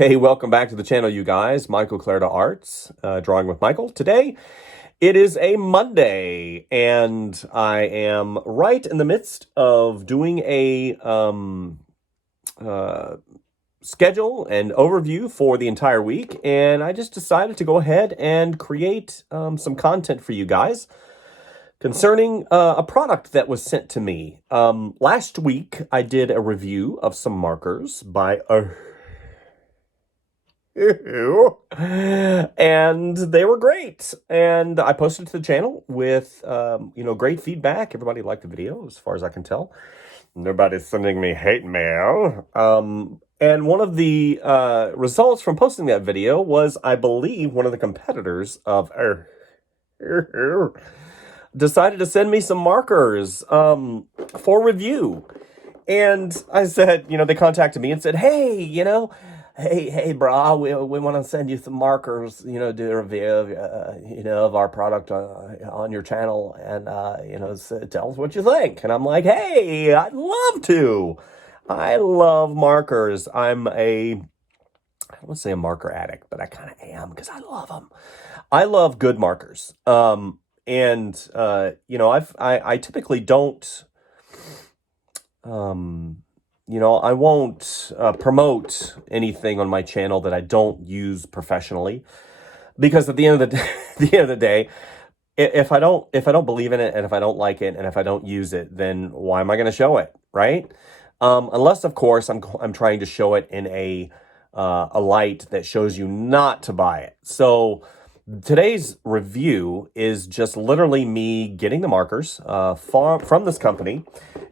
Hey, welcome back to the channel, you guys. Michael Clarida Arts, Drawing with Michael. Today, it is a Monday, and I am right in the midst of doing a schedule and overview for the entire week, and I just decided to go ahead and create some content for you guys concerning a product that was sent to me. Last week, I did a review of some markers by and they were great, and I posted to the channel with great feedback. Everybody liked the video as far as I can tell. Nobody's sending me hate mail. And one of the results from posting that video was, I believe, one of the competitors of decided to send me some markers for review. And I said, they contacted me and said, hey, hey, bro, we want to send you some markers, do a review, of our product on your channel, and, tell us what you think. And I'm like, hey, I'd love to. I love markers. I wouldn't say a marker addict, but I kind of am, because I love them. I love good markers. I typically don't, I won't promote anything on my channel that I don't use professionally, because at the end of the day, if I don't believe in it, and if I don't like it, and if I don't use it, then why am I going to show it, right? Unless, of course, I'm trying to show it in a light that shows you not to buy it. So today's review is just literally me getting the markers from this company.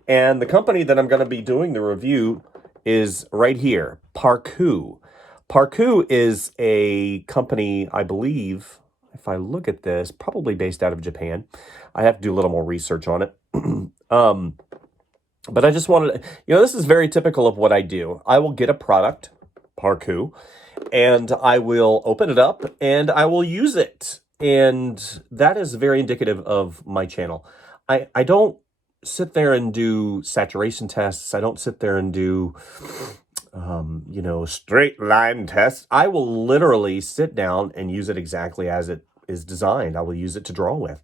And the company that I'm going to be doing the review is right here, Parkoo. Parkoo is a company, I believe, if I look at this, probably based out of Japan. I have to do a little more research on it. But I just wanted to, this is very typical of what I do. I will get a product, Parkoo, and I will open it up and I will use it. And that is very indicative of my channel. I don't sit there and do saturation tests. I don't sit there and do, straight line tests. I will literally sit down and use it exactly as it is designed. I will use it to draw with.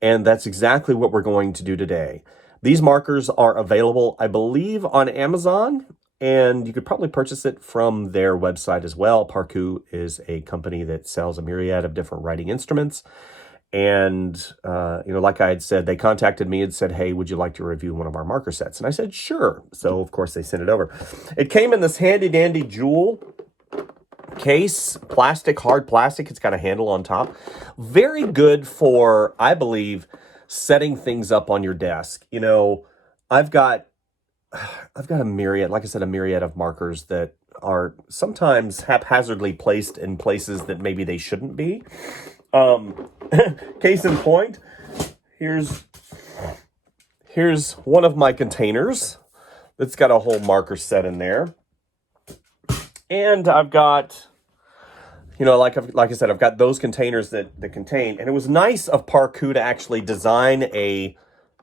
And that's exactly what we're going to do today. These markers are available, I believe, on Amazon, and you could probably purchase it from their website as well. Parkoo is a company that sells a myriad of different writing instruments. And, like I had said, they contacted me and said, hey, would you like to review one of our marker sets? And I said, sure. So, of course, they sent it over. It came in this handy-dandy jewel case, hard plastic. It's got a handle on top. Very good for, I believe, setting things up on your desk. I've got a myriad, like I said, a myriad of markers that are sometimes haphazardly placed in places that maybe they shouldn't be. Case in point, here's one of my containers that's got a whole marker set in there. And I've got, like I said, I've got those containers that contain, and it was nice of Parkoo to actually design a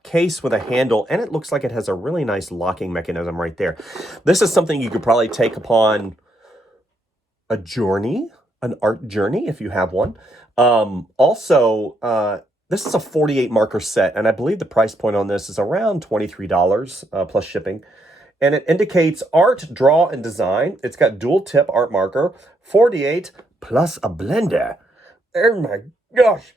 case with a handle, and it looks like it has a really nice locking mechanism right there. This is something you could probably take upon a journey, an art journey, if you have one. This is a 48 marker set, and I believe the price point on this is around $23 plus shipping. And it indicates art, draw, and design. It's got dual tip art marker, 48 plus a blender. Oh my gosh.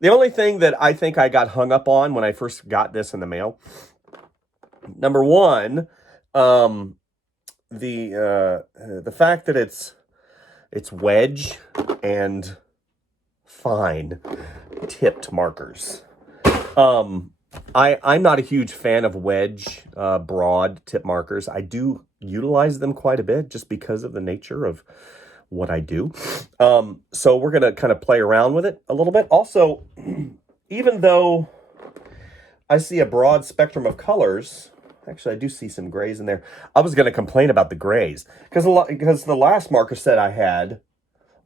The only thing that I think I got hung up on when I first got this in the mail, number one, the fact that it's wedge and fine tipped markers. I'm not a huge fan of wedge, broad tip markers. I do utilize them quite a bit just because of the nature of what I do. So we're going to kind of play around with it a little bit. Also, even though I see a broad spectrum of colors, actually I do see some grays in there. I was going to complain about the grays because the last marker set I had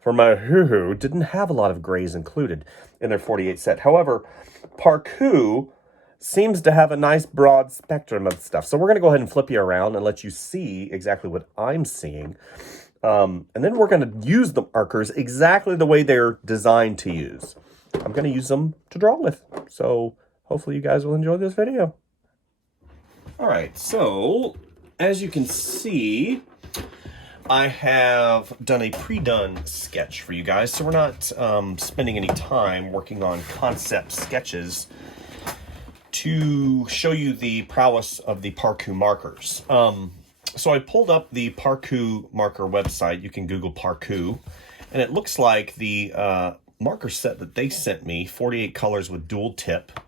for my hoo-hoo didn't have a lot of grays included in their 48 set. However, Parkoo seems to have a nice broad spectrum of stuff. So we're going to go ahead and flip you around and let you see exactly what I'm seeing. And then we're going to use the markers exactly the way they're designed to use. I'm going to use them to draw with. So hopefully you guys will enjoy this video. All right, so as you can see, I have done a pre-done sketch for you guys, so we're not spending any time working on concept sketches to show you the prowess of the Parkoo markers. So I pulled up the Parkoo marker website. You can Google Parkoo, and it looks like the marker set that they sent me, 48 colors with dual tip,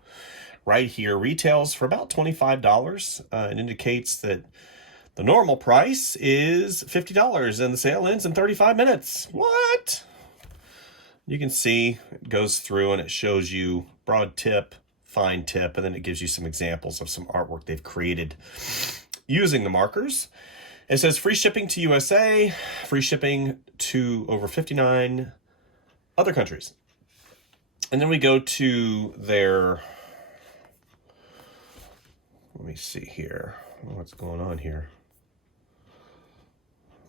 right here, retails for about $25. It indicates that the normal price is $50 and the sale ends in 35 minutes. What? You can see it goes through and it shows you broad tip, fine tip, and then it gives you some examples of some artwork they've created using the markers. It says free shipping to USA, free shipping to over 59 other countries. And then we go to their, let me see here, what's going on here.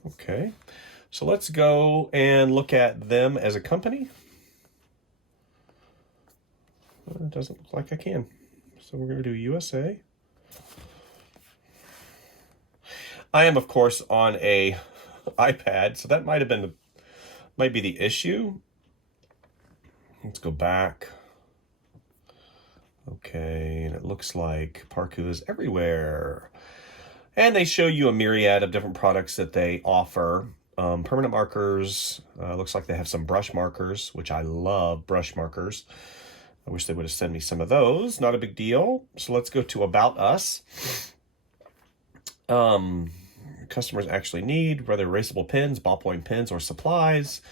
Okay, so let's go and look at them as a company. It doesn't look like I can. So we're going to do USA. I am, of course, on a iPad, so that might be the issue. Let's go back. Okay, and it looks like Parkoo is everywhere. And they show you a myriad of different products that they offer. Permanent markers. Looks like they have some brush markers, which I love brush markers. I wish they would have sent me some of those. Not a big deal. So let's go to About Us. Customers actually need, whether erasable pens, ballpoint pens, or supplies.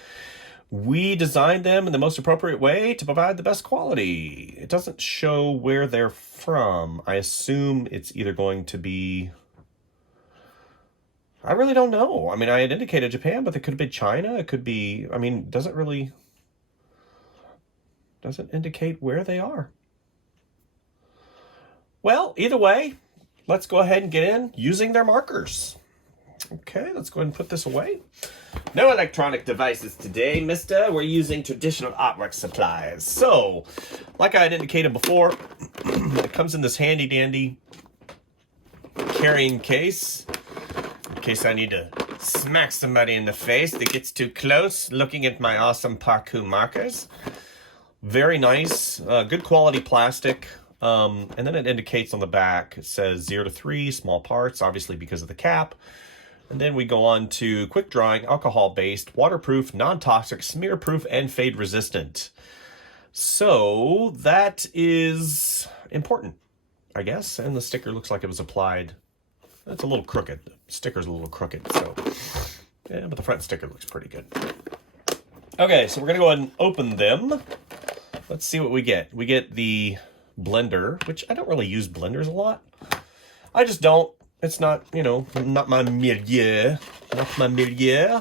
We designed them in the most appropriate way to provide the best quality. It doesn't show where they're from. I assume it's either going to be... I really don't know. I mean, I had indicated Japan, but it could be China. It could be, I mean, doesn't indicate where they are. Well, either way, let's go ahead and get in using their markers. Okay, let's go ahead and put this away. No electronic devices today, mister. We're using traditional artwork supplies. So, like I had indicated before, it comes in this handy dandy carrying case. In case I need to smack somebody in the face that gets too close looking at my awesome Parkoo markers. Very nice, good quality plastic. And then it indicates on the back, it says 0 to 3, small parts, obviously because of the cap. And then we go on to quick drying, alcohol-based, waterproof, non-toxic, smear-proof, and fade-resistant. So that is important, I guess. And the sticker looks like it was applied. It's a little crooked. The sticker's a little crooked, so yeah, but the front sticker looks pretty good. Okay, so we're gonna go ahead and open them. Let's see what we get. We get the blender, which I don't really use blenders a lot. I just don't. It's not, you know, not my milieu. Not my milieu.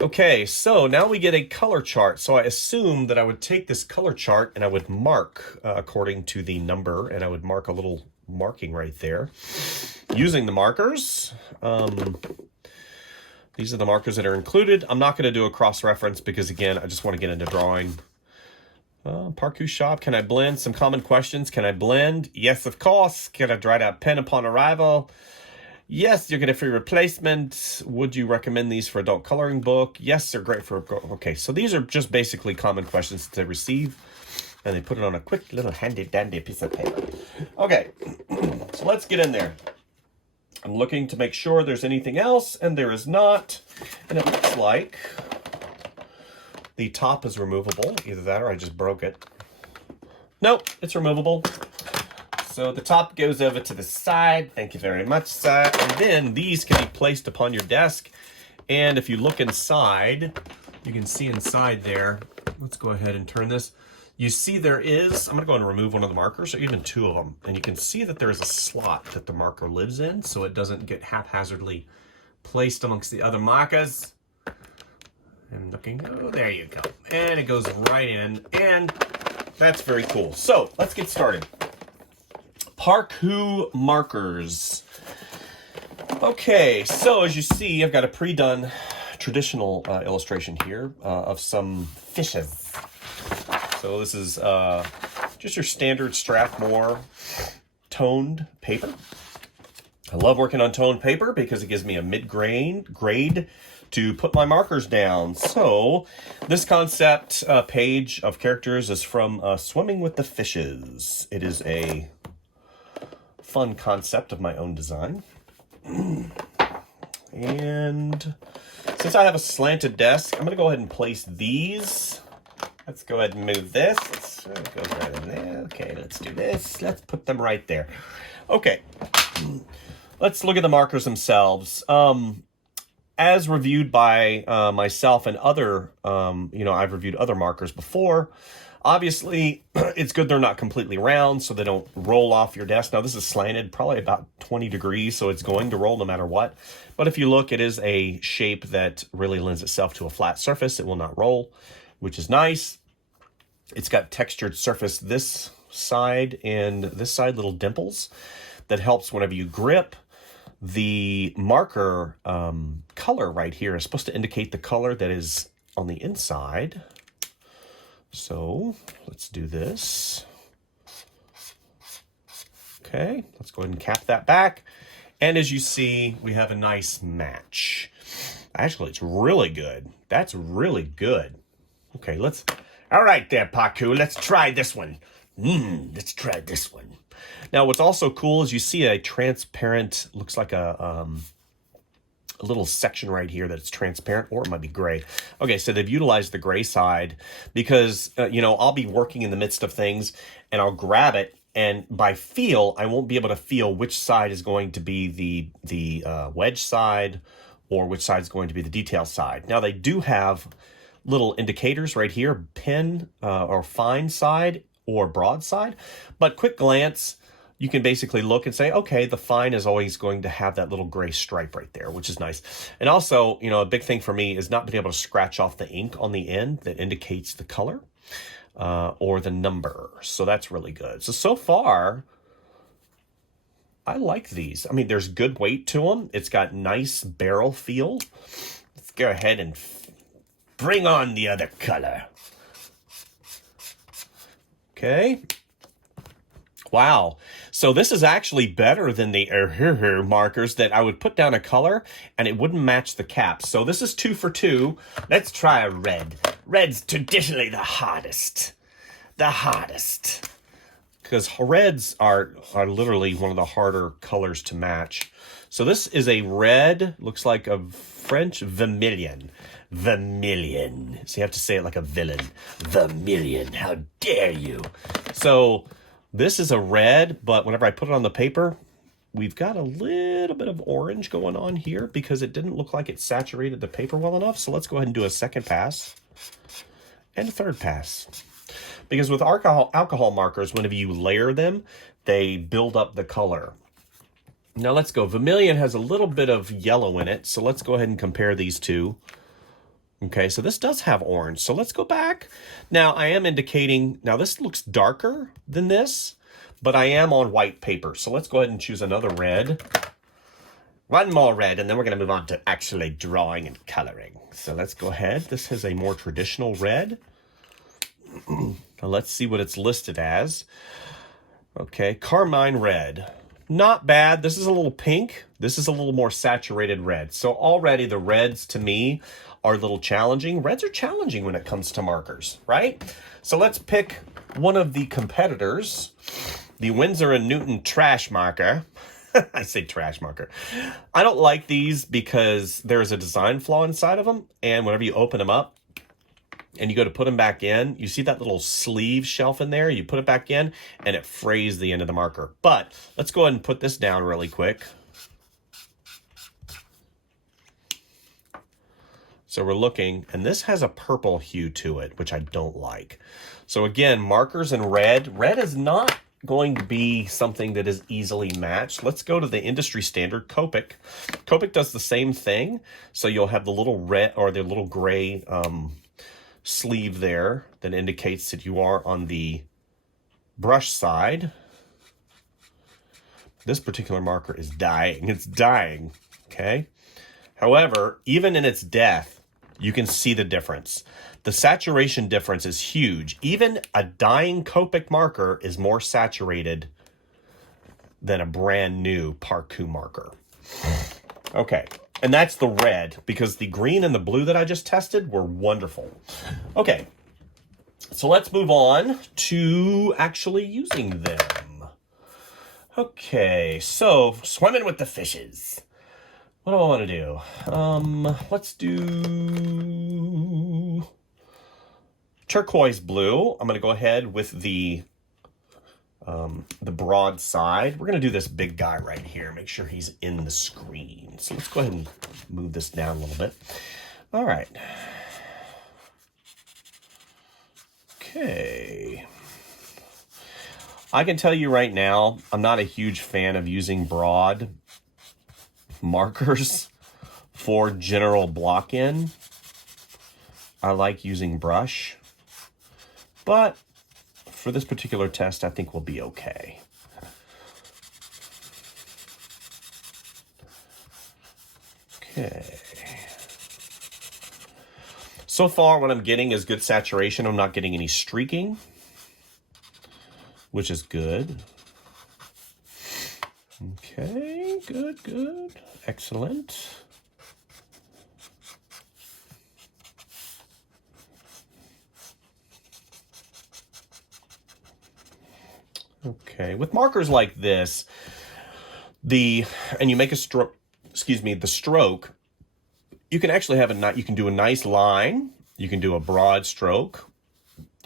Okay, so now we get a color chart. So I assume that I would take this color chart and I would mark according to the number, and I would mark a little marking right there using the markers. These are the markers that are included. I'm not going to do a cross-reference because, again, I just want to get into drawing. Parkoo shop, can I blend? Some common questions. Can I blend? Yes, of course. Get a dried out pen upon arrival. Yes, you're getting a free replacement. Would you recommend these for adult coloring book? Yes, they're great for... Okay, so these are just basically common questions that they receive. And they put it on a quick little handy-dandy piece of paper. Okay, so let's get in there. I'm looking to make sure there's anything else, and there is not. And it looks like the top is removable. Either that or I just broke it. Nope, it's removable. So the top goes over to the side. Thank you very much, sir. And then these can be placed upon your desk. And if you look inside, you can see inside there. Let's go ahead and turn this. You see there is, I'm going to go and remove one of the markers, or even two of them. And you can see that there is a slot that the marker lives in, so it doesn't get haphazardly placed amongst the other markers. And looking, oh, there you go. And it goes right in, and that's very cool. So let's get started. Parkoo markers. Okay, so as you see, I've got a pre-done traditional illustration here of some fishes. So this is just your standard Strathmore toned paper. I love working on toned paper because it gives me a mid-grade to put my markers down. So this concept page of characters is from Swimming with the Fishes. It is a fun concept of my own design. And since I have a slanted desk, I'm going to go ahead and place these. Let's go ahead and move this. It goes right in there. Okay, let's do this. Let's put them right there. Okay, let's look at the markers themselves. As reviewed by myself and other, I've reviewed other markers before. Obviously, it's good they're not completely round so they don't roll off your desk. Now, this is slanted, probably about 20 degrees, so it's going to roll no matter what. But if you look, it is a shape that really lends itself to a flat surface. It will not roll, which is nice. It's got textured surface this side and this side, little dimples, that helps whenever you grip. The marker color right here is supposed to indicate the color that is on the inside. So let's do this. Okay, let's go ahead and cap that back. And as you see, we have a nice match. Actually, it's really good. That's really good. Okay, all right there, Parkoo, let's try this one. Let's try this one. Now, what's also cool is you see a transparent, looks like a little section right here that's transparent, or it might be gray. Okay, so they've utilized the gray side because, I'll be working in the midst of things and I'll grab it, and by feel, I won't be able to feel which side is going to be the wedge side or which side is going to be the detail side. Now, they do have little indicators right here, pin or fine side or broad side, but quick glance, you can basically look and say, okay, the fine is always going to have that little gray stripe right there, which is nice. And also, a big thing for me is not being able to scratch off the ink on the end that indicates the color or the number. So that's really good. So far, I like these. I mean, there's good weight to them. It's got nice barrel feel. Let's go ahead and bring on the other color. Okay. Wow. So this is actually better than the markers that I would put down a color and it wouldn't match the cap. So this is 2 for 2. Let's try a red. Red's traditionally the hardest. The hardest. Because reds are literally one of the harder colors to match. So this is a red, looks like a French vermilion. Vermilion. So you have to say it like a villain. Vermilion. How dare you? So this is a red, but whenever I put it on the paper, we've got a little bit of orange going on here because it didn't look like it saturated the paper well enough. So let's go ahead and do a second pass and a third pass. Because with alcohol markers, whenever you layer them, they build up the color. Now let's go. Vermilion has a little bit of yellow in it, so let's go ahead and compare these two. Okay, so this does have orange. So let's go back. Now I am indicating, now this looks darker than this, but I am on white paper. So let's go ahead and choose another red. One more red, and then we're going to move on to actually drawing and coloring. So let's go ahead. This is a more traditional red. Now let's see what it's listed as. Okay, carmine red. Not bad. This is a little pink. This is a little more saturated red. So already the reds to me are a little challenging. Reds are challenging when it comes to markers, right? So let's pick one of the competitors, the Winsor & Newton trash marker. I say trash marker. I don't like these because there's a design flaw inside of them. And whenever you open them up and you go to put them back in, you see that little sleeve shelf in there. You put it back in and it frays the end of the marker. But let's go ahead and put this down really quick. So we're looking, and this has a purple hue to it, which I don't like. So again, markers in red. Red is not going to be something that is easily matched. Let's go to the industry standard, Copic. Copic does the same thing. So you'll have the little red or the little gray sleeve there that indicates that you are on the brush side. This particular marker is dying. It's dying. okay? However, even in its death, you can see the difference. The saturation difference is huge. Even a dying Copic marker is more saturated than a brand new Parkoo marker. Okay, and that's the red, because the green and the blue that I just tested were wonderful. Okay, so let's move on to actually using them. Okay, so swimming with the fishes. What do I want to do? Let's do turquoise blue. I'm going to go ahead with the broad side. We're going to do this big guy right here. Make sure he's in the screen. So let's go ahead and move this down a little bit. All right. Okay. I can tell you right now, I'm not a huge fan of using broad markers for general block in. I like using brush, but for this particular test, I think we'll be okay. Okay. So far, what I'm getting is good saturation. I'm not getting any streaking, which is good. Okay, good, good. Excellent. Okay, with markers like this, and you make a stroke, the stroke, you can actually have you can do a nice line, you can do a broad stroke,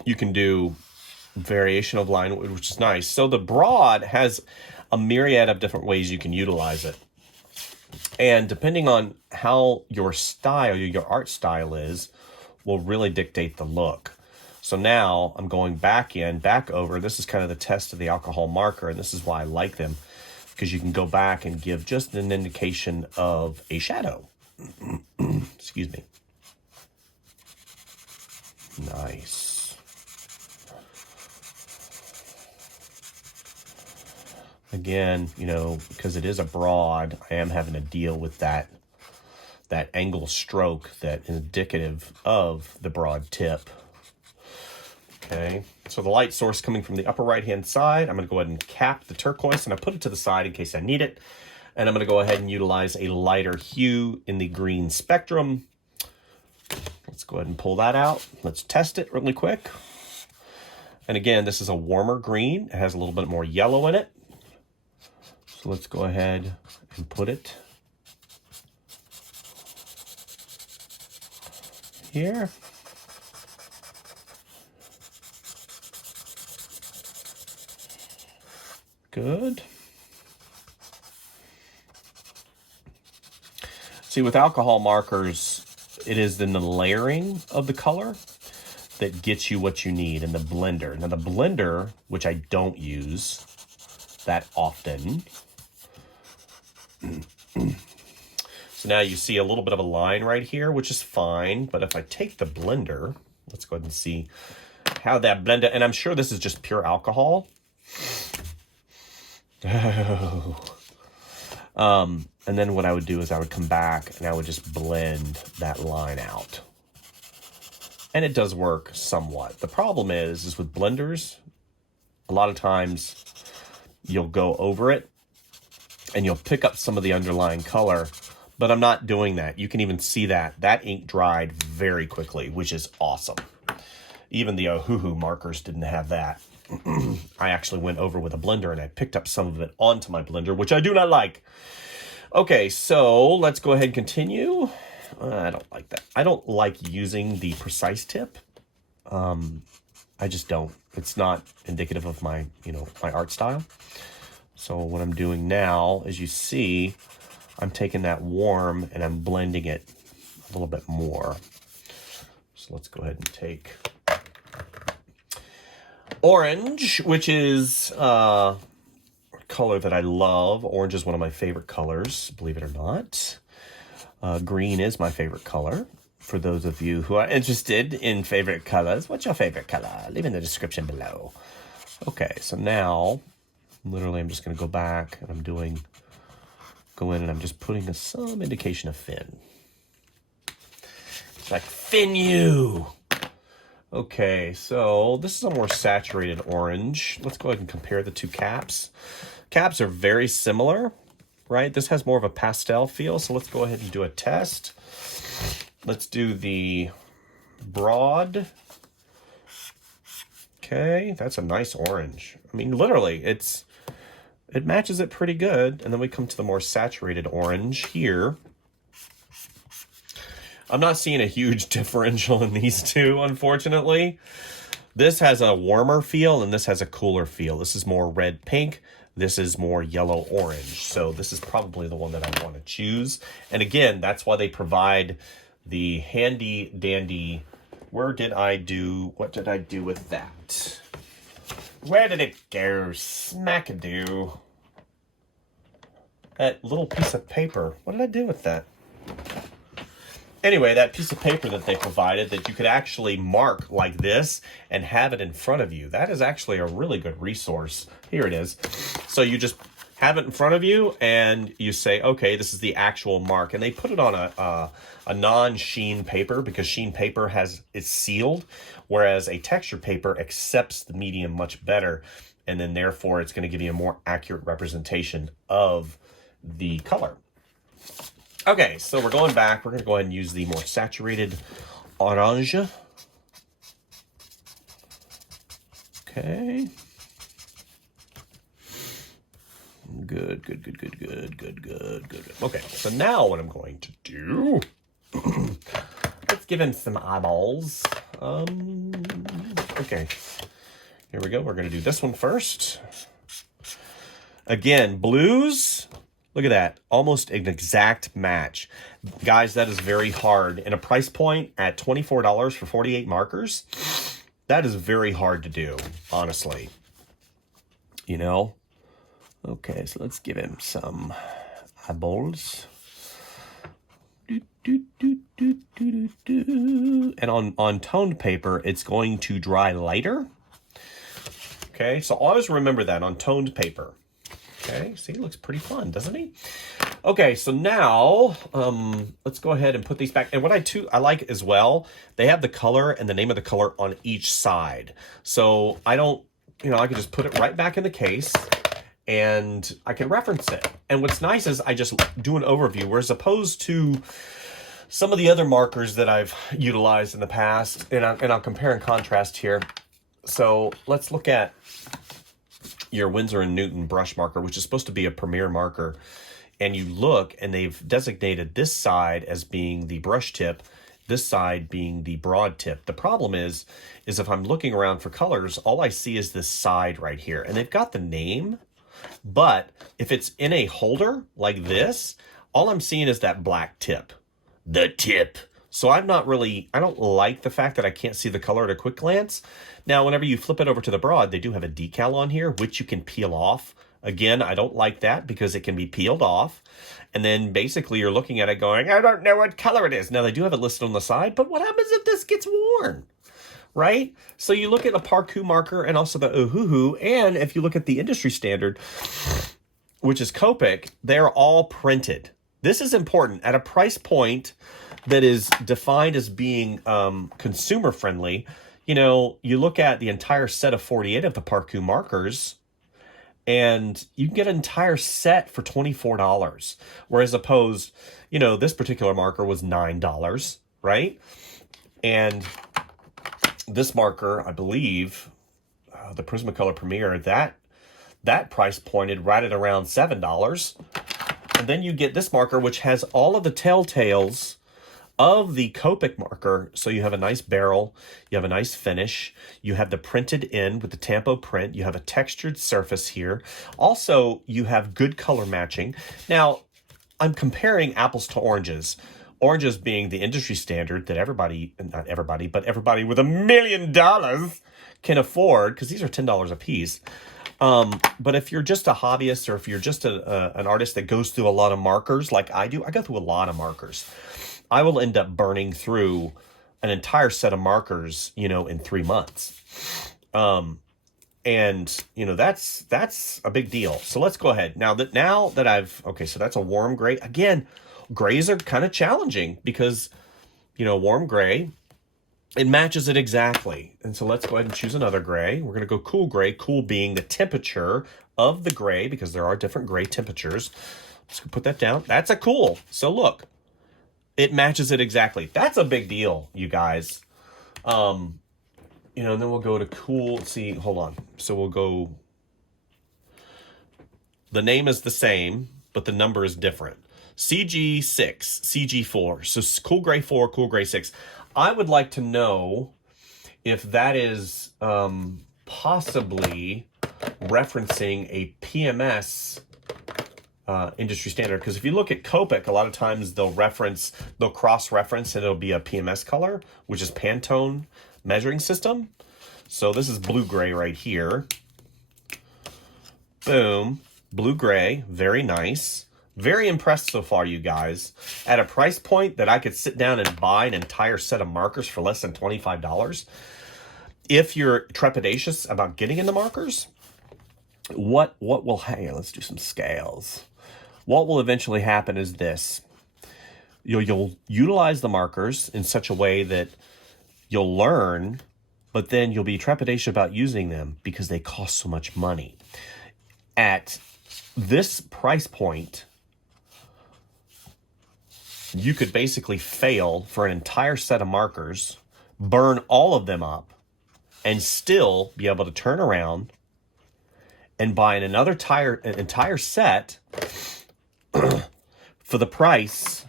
you can do variation of line, which is nice. So the broad has a myriad of different ways you can utilize it. And depending on how your style, your art style is, will really dictate the look. So now I'm going back over. This is kind of the test of the alcohol marker, and this is why I like them, because you can go back and give just an indication of a shadow. Excuse me. Nice. Again, you know, because it is a broad, I am having to deal with that angle stroke that is indicative of the broad tip. Okay, so the light source coming from the upper right-hand side, I'm going to go ahead and cap the turquoise, and I put it to the side in case I need it. And I'm going to go ahead and utilize a lighter hue in the green spectrum. Let's go ahead and pull that out. Let's test it really quick. And again, this is a warmer green. It has a little bit more yellow in it. So let's go ahead and put it here. Good. See, with alcohol markers, it is in the layering of the color that gets you what you need in the blender. Now the blender, which I don't use that often. So now you see a little bit of a line right here, which is fine. But if I take the blender, let's go ahead and see how that blender, and I'm sure this is just pure alcohol. Oh. And then what I would do is I would come back and I would just blend that line out. And it does work somewhat. The problem is with blenders, a lot of times you'll go over it and you'll pick up some of the underlying color, but I'm not doing that. You can even see that. That ink dried very quickly, which is awesome. Even the Ohuhu markers didn't have that. I actually went over with a blender and I picked up some of it onto my blender, which I do not like. Okay, so let's go ahead and continue. I don't like that. I don't like using the precise tip. I just don't. It's not indicative of my, my art style. So what I'm doing now, as you see, I'm taking that warm and I'm blending it a little bit more. So let's go ahead and take orange, which is a color that I love. Orange is one of my favorite colors, believe it or not. Green is my favorite color. For those of you who are interested in favorite colors, what's your favorite color? Leave in the description below. Okay, so now, literally, I'm just going to go back and I'm doing go in and I'm just putting some indication of fin. It's like, fin you! Okay, so this is a more saturated orange. Let's go ahead and compare the two caps. Caps are very similar, right? This has more of a pastel feel, so let's go ahead and do a test. Let's do the broad. Okay, that's a nice orange. I mean, literally, it matches it pretty good. And then we come to the more saturated orange here. I'm not seeing a huge differential in these two, unfortunately. This has a warmer feel and this has a cooler feel. This is more red-pink. This is more yellow-orange. So this is probably the one that I want to choose. And again, that's why they provide the handy-dandy... What did I do with that? Where did it go? Smackadoo. That little piece of paper. What did I do with that? Anyway, that piece of paper that they provided that you could actually mark like this and have it in front of you. That is actually a really good resource. Here it is. So you just have it in front of you and you say, okay, this is the actual mark. And they put it on a non-sheen paper because sheen paper is sealed, whereas a texture paper accepts the medium much better. And then therefore it's going to give you a more accurate representation of the color. Okay, so we're going back. We're going to go ahead and use the more saturated orange. Okay. Good. Okay, so now what I'm going to do, let's give him some eyeballs. Okay, here we go. We're going to do this one first. Again, blues. Look at that. Almost an exact match. Guys, that is very hard. And a price point at $24 for 48 markers, that is very hard to do, honestly. You know? Okay, so let's give him some eyeballs. And on toned paper, it's going to dry lighter. Okay, so always remember that on toned paper. Okay, see, he looks pretty fun, doesn't he? Okay, so now let's go ahead and put these back. And what I like as well, they have the color and the name of the color on each side. So I don't, I can just put it right back in the case and I can reference it. And what's nice is I just do an overview, whereas opposed to some of the other markers that I've utilized in the past, and I'll compare and contrast here. So let's look at your Winsor & Newton brush marker, which is supposed to be a premier marker. And you look, and they've designated this side as being the brush tip, this side being the broad tip. The problem is if I'm looking around for colors, all I see is this side right here. And they've got the name, but if it's in a holder like this, all I'm seeing is that black tip. The tip. So I don't like the fact that I can't see the color at a quick glance. Now, whenever you flip it over to the broad, they do have a decal on here, which you can peel off. Again, I don't like that because it can be peeled off. And then basically you're looking at it going, I don't know what color it is. Now, they do have it listed on the side, but what happens if this gets worn? Right? So you look at a Parkoo marker and also the Ohuhu, and if you look at the industry standard, which is Copic, they're all printed. This is important. At a price point that is defined as being consumer friendly, you look at the entire set of 48 of the Parkoo markers, and you can get an entire set for $24. Whereas opposed, this particular marker was $9, right? And this marker, I believe, the Prismacolor Premier, that price pointed right at around $7. And then you get this marker, which has all of the telltales of the Copic marker. So you have a nice barrel, you have a nice finish, you have the printed in with the Tampo print, you have a textured surface here. Also, you have good color matching. Now, I'm comparing apples to oranges. Oranges being the industry standard that not everybody, but everybody with $1 million can afford, because these are $10 a piece. But if you're just a hobbyist, or if you're just an artist that goes through a lot of markers like I do, I go through a lot of markers. I will end up burning through an entire set of markers, in 3 months. And, you know, that's a big deal. So let's go ahead. Now that I've, okay, so that's a warm gray. Again, grays are kind of challenging because, you know, warm gray, it matches it exactly. And so let's go ahead and choose another gray. We're going to go cool gray, cool being the temperature of the gray, because there are different gray temperatures. Let's put that down. That's a cool. So look, it matches it exactly. That's a big deal, you guys. You know, and then we'll go to cool. Let's see, hold on. So we'll go, the name is the same, but the number is different. CG6, CG4. So cool gray 4, cool gray 6. I would like to know if that is possibly referencing a PMS industry standard. Because if you look at Copic, a lot of times they'll cross-reference, and it'll be a PMS color, which is Pantone measuring system. So this is blue-gray right here. Boom. Blue-gray. Very nice. Very impressed so far, you guys. At a price point that I could sit down and buy an entire set of markers for less than $25. If you're trepidatious about getting into markers, what will, hey, let's do some scales. What will eventually happen is this. You'll utilize the markers in such a way that you'll learn, but then you'll be trepidatious about using them because they cost so much money. At this price point, you could basically fail for an entire set of markers, burn all of them up, and still be able to turn around and buy an entire set for the price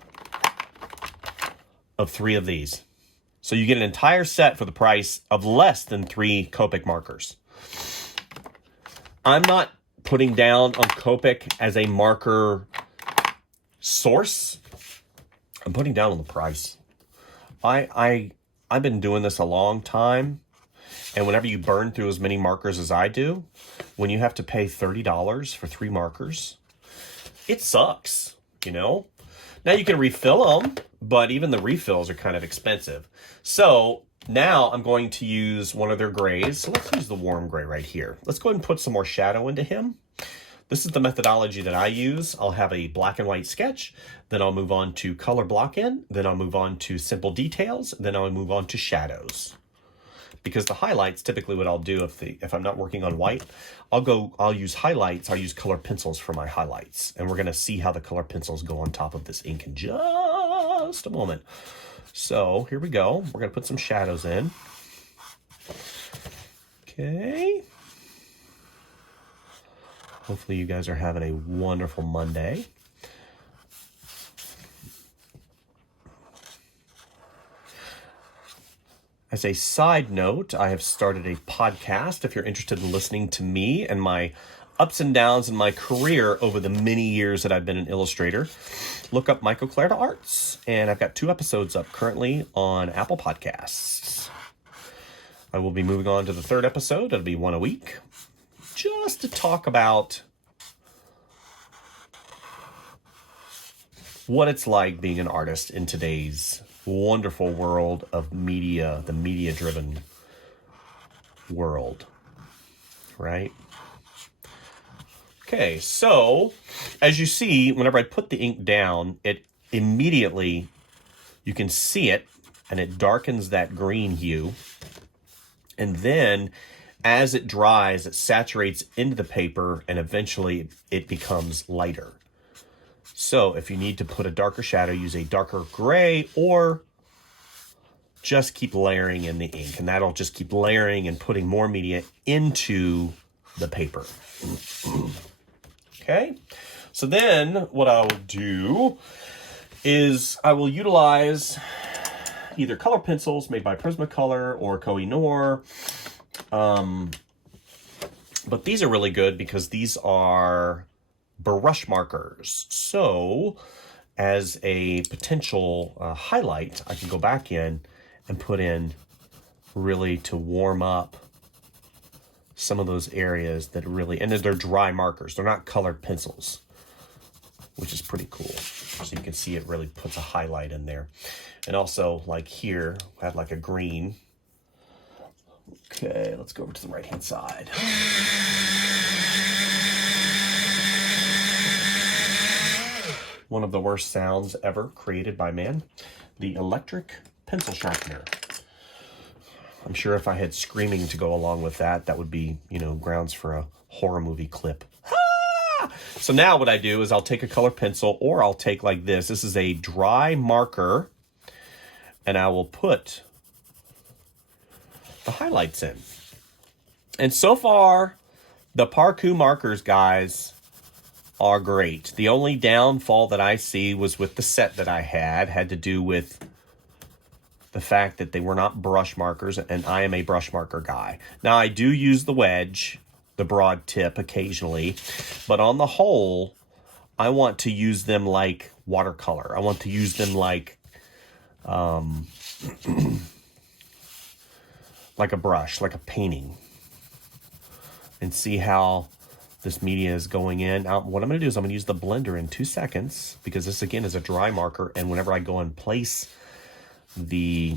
of 3 of these. So you get an entire set for the price of less than 3 Copic markers. I'm not putting down on Copic as a marker source. I'm putting down on the price. I've been doing this a long time, and whenever you burn through as many markers as I do, when you have to pay $30 for 3 markers, it sucks, you know? Now you can refill them, but even the refills are kind of expensive. So now I'm going to use one of their grays. So let's use the warm gray right here. Let's go ahead and put some more shadow into him. This is the methodology that I use. I'll have a black and white sketch, then I'll move on to color block in, then I'll move on to simple details, then I'll move on to shadows. Because the highlights, typically what I'll do if I'm not working on white, I'll use highlights, I'll use color pencils for my highlights. And we're gonna see how the color pencils go on top of this ink in just a moment. So here we go. We're gonna put some shadows in. Okay. Hopefully you guys are having a wonderful Monday. As a side note, I have started a podcast. If you're interested in listening to me and my ups and downs in my career over the many years that I've been an illustrator, look up Michael Clarda Arts. And I've got 2 episodes up currently on Apple Podcasts. I will be moving on to the 3rd episode. It'll be 1 a week, just to talk about what it's like being an artist in today's wonderful world of media, the media-driven world, right? Okay, so as you see, whenever I put the ink down, it immediately, you can see it, and it darkens that green hue. And then as it dries, it saturates into the paper, and eventually it becomes lighter. So if you need to put a darker shadow, use a darker gray, or just keep layering in the ink, and that'll just keep layering and putting more media into the paper. Okay, so then what I'll do is I will utilize either color pencils made by Prismacolor or Koh-i-Noor. But these are really good because these are brush markers. So as a potential highlight, I can go back in and put in really to warm up some of those areas that really, and they're dry markers. They're not colored pencils, which is pretty cool. So you can see it really puts a highlight in there. And also like here, I had like a green. Okay, let's go over to the right-hand side. One of the worst sounds ever created by man, the electric pencil sharpener. I'm sure if I had screaming to go along with that, that would be, you know, grounds for a horror movie clip. Ah! So now what I do is I'll take a color pencil, or I'll take like this. This is a dry marker, and I will put the highlights in. And so far, the Parkoo markers, guys, are great. The only downfall that I see was with the set that I had to do with the fact that they were not brush markers, and I am a brush marker guy. Now, I do use the wedge, the broad tip occasionally, but on the whole, I want to use them like watercolor. I want to use them like like a brush, like a painting, and see how this media is going in. Now, what I'm going to do is I'm going to use the blender in 2 seconds, because this, again, is a dry marker, and whenever I go and place the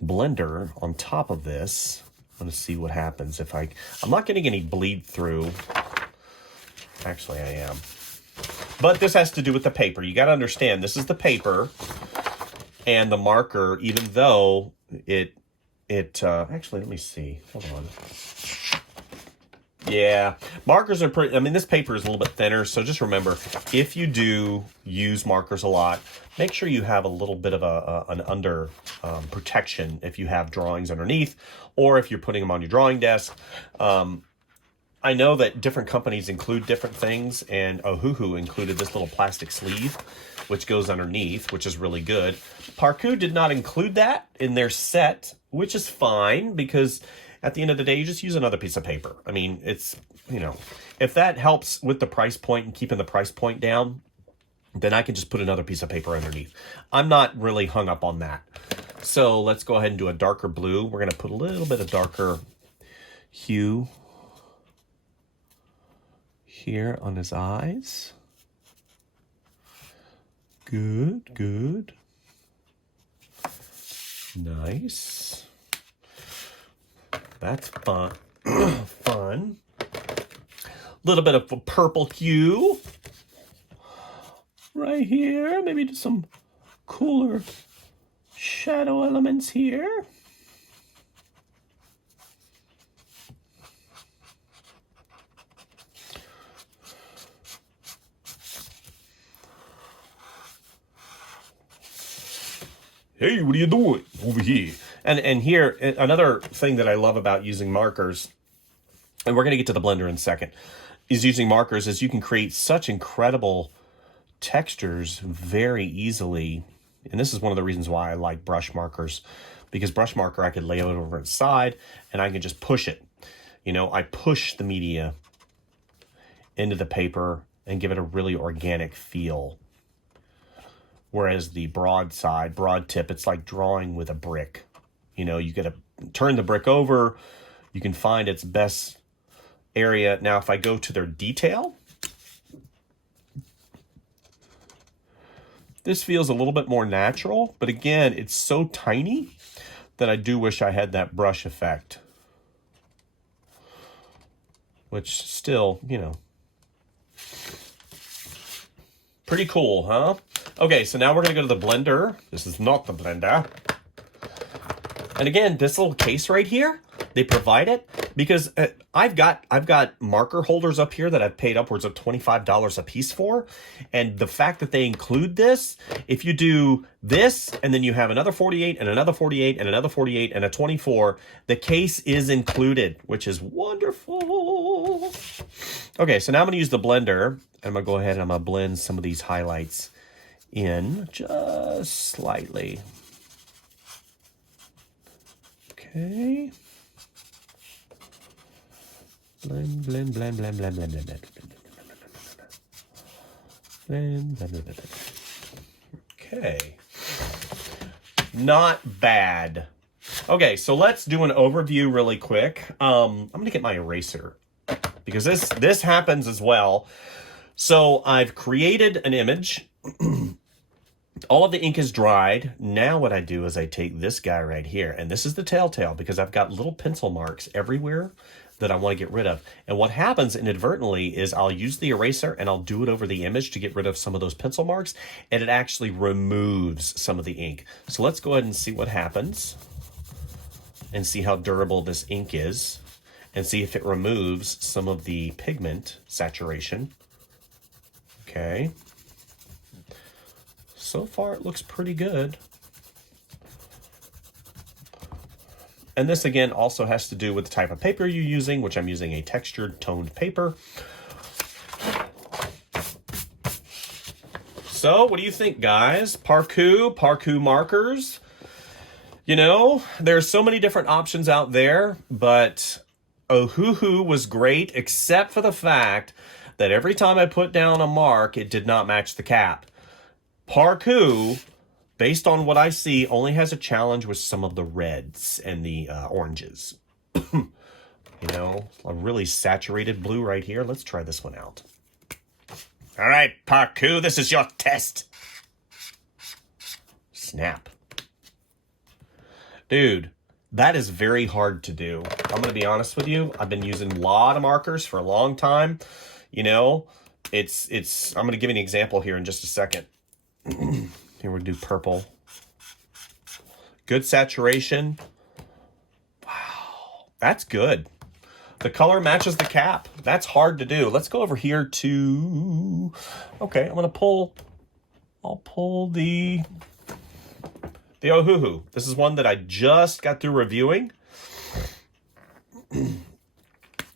blender on top of this, I'm going to see what happens. If I'm not getting any bleed through. Actually, I am. But this has to do with the paper. You got to understand, this is the paper, and the marker, even though it actually, let me see. Hold on. Yeah, markers are pretty, I mean, this paper is a little bit thinner, so just remember, if you do use markers a lot, make sure you have a little bit of an under protection if you have drawings underneath, or if you're putting them on your drawing desk. I know that different companies include different things, and Ohuhu included this little plastic sleeve, which goes underneath, which is really good. Parkoo did not include that in their set, which is fine, because at the end of the day, you just use another piece of paper. I mean, it's, you know, if that helps with the price point and keeping the price point down, then I can just put another piece of paper underneath. I'm not really hung up on that. So let's go ahead and do a darker blue. We're going to put a little bit of darker hue here on his eyes. Good, good. Nice. That's fun. Fun. Little bit of a purple hue right here. Maybe just some cooler shadow elements here. Hey, what are you doing over here? And here, another thing that I love about using markers, and we're going to get to the blender in a second, is using markers is you can create such incredible textures very easily. And this is one of the reasons why I like brush markers, because brush marker, I could lay it over its side and I can just push it. You know, I push the media into the paper and give it a really organic feel. Whereas the broad side, broad tip, it's like drawing with a brick. You know, you got to turn the brick over. You can find its best area. Now, if I go to their detail, this feels a little bit more natural. But again, it's so tiny that I do wish I had that brush effect. Which still, you know, pretty cool, huh? Okay, so now we're going to go to the blender. This is not the blender. And again, this little case right here, they provide it because I've got marker holders up here that I've paid upwards of $25 a piece for. And the fact that they include this, if you do this and then you have another 48 and another 48 and another 48 and a 24, the case is included, which is wonderful. Okay, so now I'm going to use the blender. I'm going to go ahead and I'm going to blend some of these highlights in just slightly. Okay. Blend, blend, blend, blend, blend, blend, blend, blend, blend, blend, blend, blend. Okay. Not bad. Okay, so let's do an overview really quick. I'm going to get my eraser because this happens as well. So I've created an image All of the ink is dried. Now what I do is I take this guy right here, and this is the telltale because I've got little pencil marks everywhere that I want to get rid of. And what happens inadvertently is I'll use the eraser and I'll do it over the image to get rid of some of those pencil marks, and it actually removes some of the ink. So let's go ahead and see what happens and see how durable this ink is and see if it removes some of the pigment saturation. Okay. So far, it looks pretty good. And this, again, also has to do with the type of paper you're using, which I'm using a textured toned paper. So, what do you think, guys? Parkoo markers. You know, there's so many different options out there, but Ohuhu was great, except for the fact that every time I put down a mark, it did not match the cap. Parkoo, based on what I see, only has a challenge with some of the reds and the oranges. You know, a really saturated blue right here. Let's try this one out. All right, Parkoo, this is your test. Snap. Dude, that is very hard to do. I'm going to be honest with you. I've been using a lot of markers for a long time. You know, I'm going to give you an example here in just a second. Here we'll do purple. Good saturation. Wow, that's good. The color matches the cap. That's hard to do. Let's go over here to, okay, I'll pull the Ohuhu. This is one that I just got through reviewing.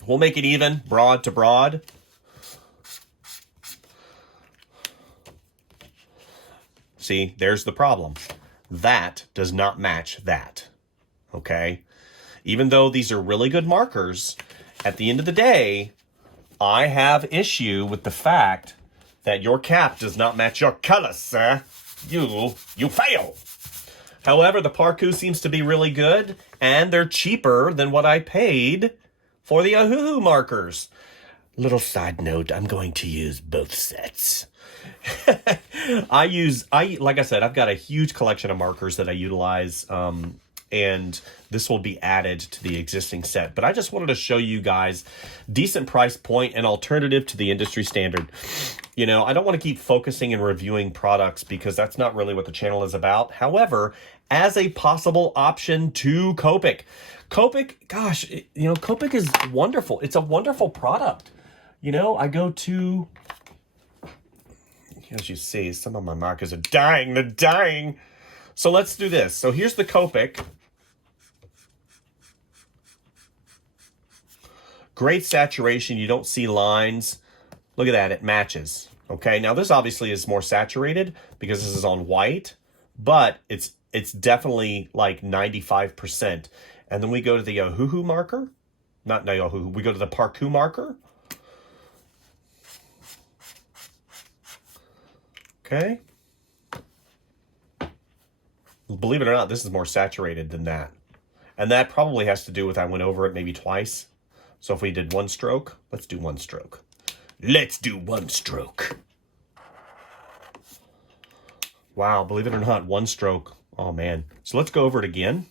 We'll make it even, broad to broad. See, there's the problem. That does not match that, okay? Even though these are really good markers, at the end of the day, I have issue with the fact that your cap does not match your color, sir. You fail. However, the Parkoo seems to be really good, and they're cheaper than what I paid for the Ohuhu markers. Little side note, I'm going to use both sets. Like I said, I've got a huge collection of markers that I utilize, and this will be added to the existing set. But I just wanted to show you guys decent price point and alternative to the industry standard. You know, I don't want to keep focusing and reviewing products because that's not really what the channel is about. However, as a possible option to Copic, gosh, you know, Copic is wonderful. It's a wonderful product. You know, I go to, as you see, some of my markers are dying. They're dying. So let's do this. So here's the Copic. Great saturation. You don't see lines. Look at that. It matches. Okay. Now this obviously is more saturated because this is on white, but it's definitely like 95%. And then we go to the Ohuhu marker. Not Ohuhu. We go to the Parkoo marker. Okay. Believe it or not, this is more saturated than that. And that probably has to do with I went over it maybe twice. So if we did one stroke, let's do one stroke. Let's do one stroke. Wow, believe it or not, one stroke. Oh, man. So let's go over it again.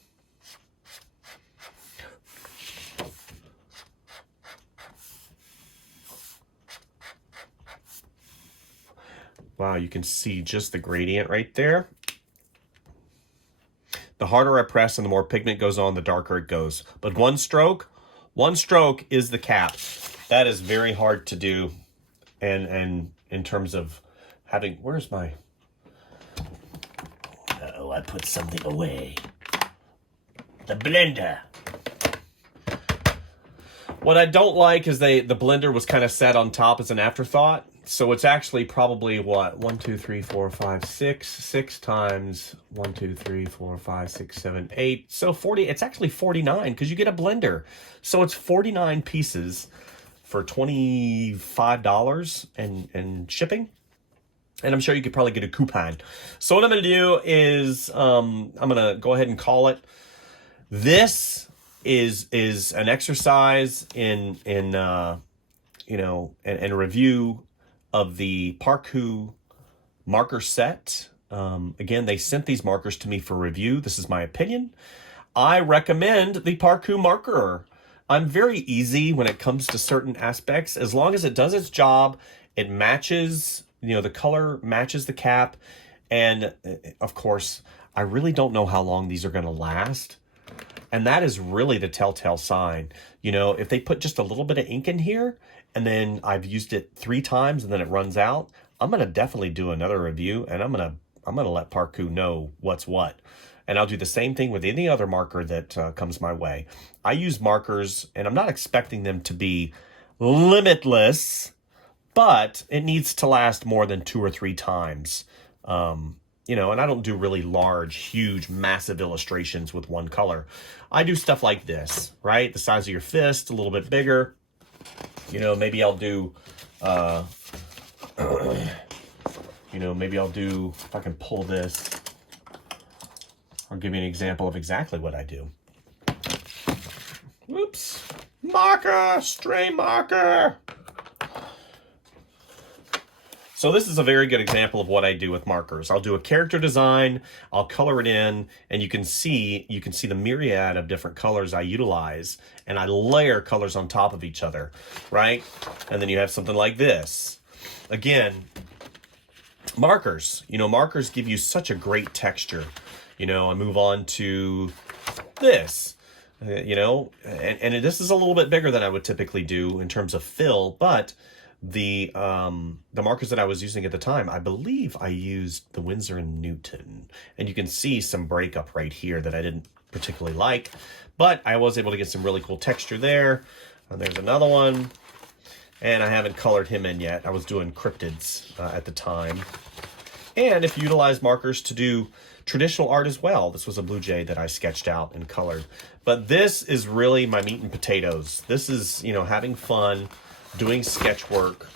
Wow, you can see just the gradient right there. The harder I press and the more pigment goes on, the darker it goes. But one stroke is the cap. That is very hard to do. And in terms of having, where's my, oh, I put something away. The blender. What I don't like is the blender was kind of set on top as an afterthought. So it's actually probably what? 1, 2, 3, 4, 5, 6. 6 times 1, 2, 3, 4, 5, 6, 7, 8. So 40, it's actually 49 because you get a blender. So it's 49 pieces for $25 and shipping. And I'm sure you could probably get a coupon. So what I'm going to do is I'm going to go ahead and call it. This is an exercise in you know, and review of the Parkoo marker set Again, they sent these markers to me for review. This is my opinion. I recommend the Parkoo marker. I'm very easy when it comes to certain aspects. As long as it does its job, it matches, the color matches the cap. And of course, I really don't know how long these are going to last. And that is really the telltale sign. If they put just a little bit of ink in here and then I've used it 3 times and then it runs out, I'm going to definitely do another review, and I'm going to let Parkoo know what's what. And I'll do the same thing with any other marker that comes my way. I use markers, and I'm not expecting them to be limitless, but it needs to last more than 2 or 3 times. And I don't do really large, huge, massive illustrations with one color. I do stuff like this, right? The size of your fist, a little bit bigger. Maybe I'll do, if I can pull this, I'll give you an example of exactly what I do. Whoops. Marker, stray marker. So this is a very good example of what I do with markers. I'll do a character design, I'll color it in, and you can see the myriad of different colors I utilize, and I layer colors on top of each other, right? And then you have something like this. Again, markers. Markers give you such a great texture. I move on to this. And this is a little bit bigger than I would typically do in terms of fill, but the markers that I was using at the time, I believe I used the Winsor & Newton, and you can see some breakup right here that I didn't particularly like, but I was able to get some really cool texture there. And there's another one, and I haven't colored him in yet. I was doing cryptids at the time. And if you utilize markers to do traditional art as well, this was a blue jay that I sketched out and colored. But this is really my meat and potatoes. This is, having fun, doing sketch work,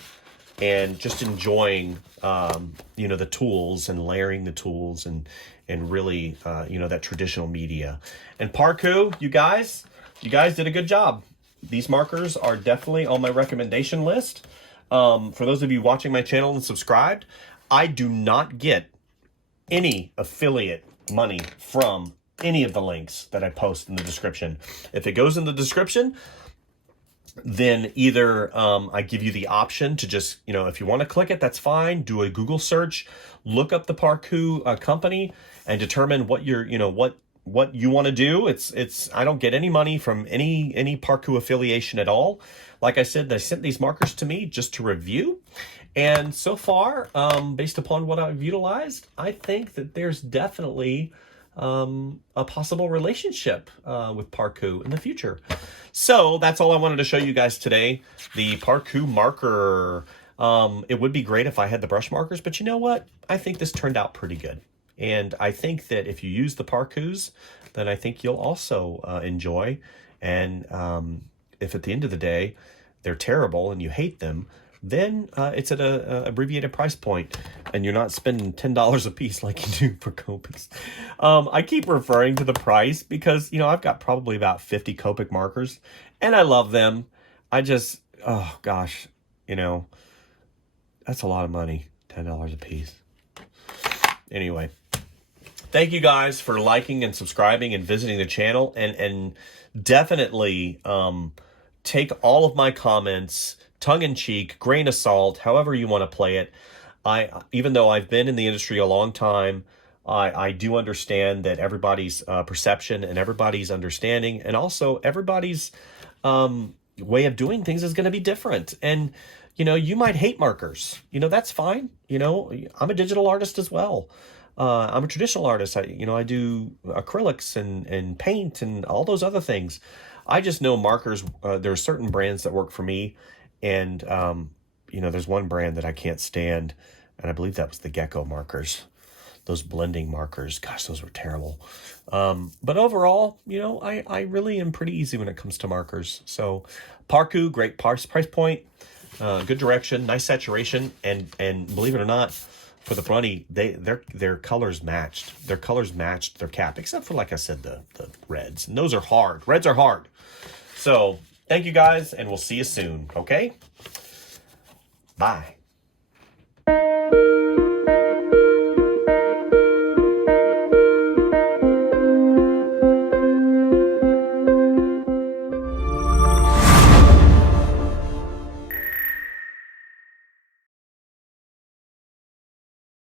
and just enjoying, the tools and layering the tools and really, that traditional media. And Parkoo, you guys did a good job. These markers are definitely on my recommendation list. For those of you watching my channel and subscribed, I do not get any affiliate money from any of the links that I post in the description. If it goes in the description, then either I give you the option to just, if you want to click it, that's fine. Do a Google search, look up the Parkoo company, and determine what you're, what you want to do. I don't get any money from any Parkoo affiliation at all. Like I said, they sent these markers to me just to review. And so far, based upon what I've utilized, I think that there's definitely a possible relationship with Parkoo in the future. So that's all I wanted to show you guys today, the Parkoo marker. It would be great if I had the brush markers, but you know what? I think this turned out pretty good. And I think that if you use the Parkoos, then I think you'll also enjoy. And if at the end of the day, they're terrible and you hate them, then it's at a abbreviated price point, and you're not spending $10 a piece like you do for Copics. I keep referring to the price because, I've got probably about 50 Copic markers, and I love them. I just, oh gosh, that's a lot of money, $10 a piece. Anyway, thank you guys for liking and subscribing and visiting the channel, and definitely take all of my comments tongue-in-cheek, grain of salt, however you want to play it. Even though I've been in the industry a long time, I do understand that everybody's perception and everybody's understanding, and also everybody's way of doing things is going to be different. And, you might hate markers. That's fine. I'm a digital artist as well. I'm a traditional artist. I do acrylics and paint and all those other things. I just know markers, there are certain brands that work for me. And, there's one brand that I can't stand, and I believe that was the Gecko markers. Those blending markers, gosh, those were terrible. But overall, I really am pretty easy when it comes to markers. So Parkoo, great price point, good direction, nice saturation, and believe it or not, for the money, their colors matched. Their colors matched their cap, except for, like I said, the reds. And those are hard. Reds are hard. So thank you guys, and we'll see you soon, okay? Bye.